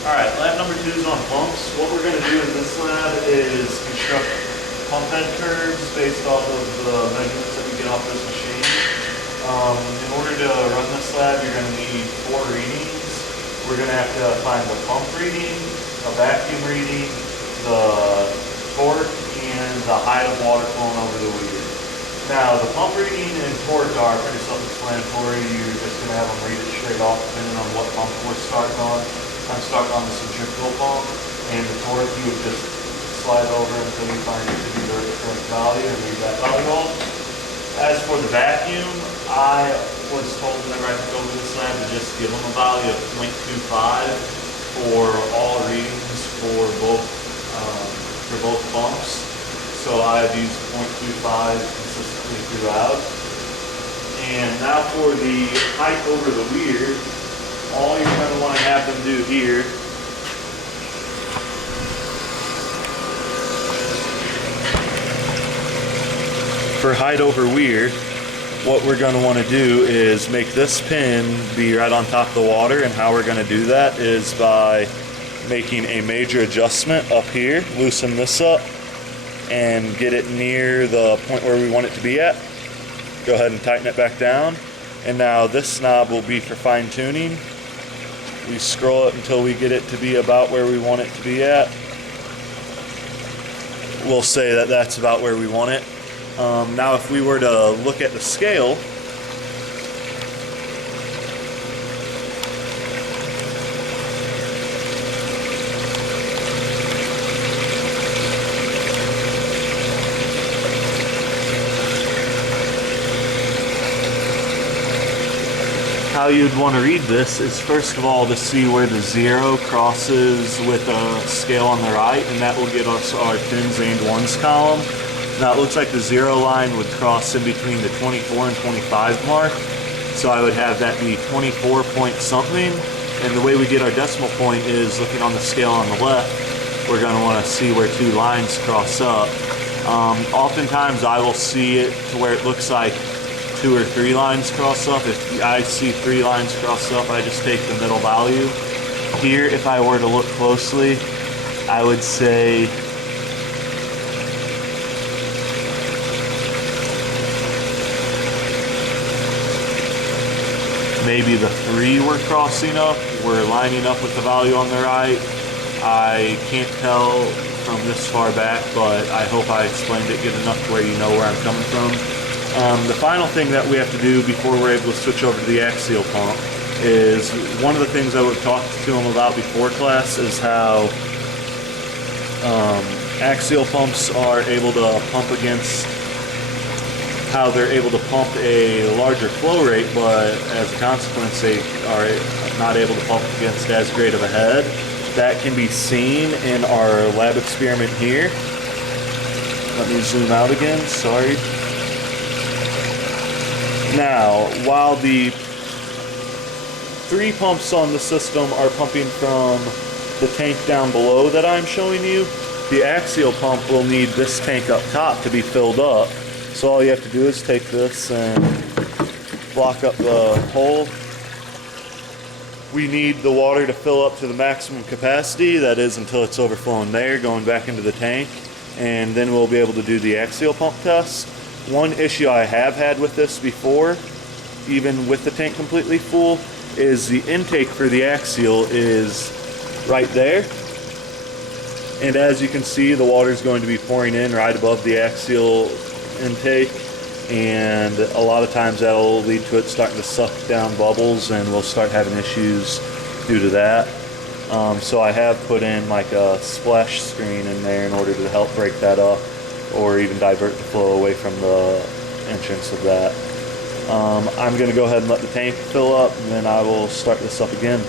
Alright, lab number 2 is on pumps. What we're going to do in this lab is construct pump head curves based off of the measurements that we get off this machine. In order to run this lab, you're going to need 4 readings. We're going to have to find the pump reading, a vacuum reading, the torque, and the height of water flowing over the weir. Now, the pump reading and torque are pretty self-explanatory. You're just going to have them read it straight off depending on what pump we're starting on. I'm starting on the centrifugal pump, and the torque you would just slide over until you find it to be the correct value and read that value off. As for the vacuum, I was told whenever I took over this lab to just give them a value of 0.25 for all readings for both pumps. So I've used 0.25 consistently throughout. And now for the height over the weir, all you're going to want to have them do here for height over weir, what we're going to want to do is make this pin be right on top of the water, and how we're going to do that is by making a major adjustment up here, loosen this up and get it near the point where we want it to be at. Go ahead and tighten it back down, and now this knob will be for fine tuning. We scroll it until we get it to be about where we want it to be at. We'll say that that's about where we want it. Now if we were to look at the scale, how you'd want to read this is first of all to see where the 0 crosses with a scale on the right, and that will give us our tens and ones column. Now it looks like the 0 line would cross in between the 24 and 25 mark, so I would have that be 24 point something, and the way we get our decimal point is looking on the scale on the left. We're going to want to see where 2 lines cross up. Oftentimes I will see it to where it looks like 2 or 3 lines cross up. If I see 3 lines cross up, I just take the middle value. Here, if I were to look closely, I would say maybe the 3 were crossing up, we're lining up with the value on the right. I can't tell from this far back, but I hope I explained it good enough to where you know where I'm coming from. The final thing that we have to do before we're able to switch over to the axial pump is, one of the things I would talk to them about before class is how axial pumps are able to pump against, how they're able to pump a larger flow rate, but as a consequence they are not able to pump against as great of a head. That can be seen in our lab experiment here. Let me zoom out again, sorry. Now, while the 3 pumps on the system are pumping from the tank down below that I'm showing you, the axial pump will need this tank up top to be filled up. So all you have to do is take this and block up the hole. We need the water to fill up to the maximum capacity, that is until it's overflowing there, going back into the tank, and then we'll be able to do the axial pump test. One issue I have had with this before, even with the tank completely full, is the intake for the axial is right there. And as you can see, the water is going to be pouring in right above the axial intake, and a lot of times that will lead to it starting to suck down bubbles, and we'll start having issues due to that. So I have put in like a splash screen in there in order to help break that up, or even divert the flow away from the entrance of that. I'm going to go ahead and let the tank fill up, and then I will start this up again.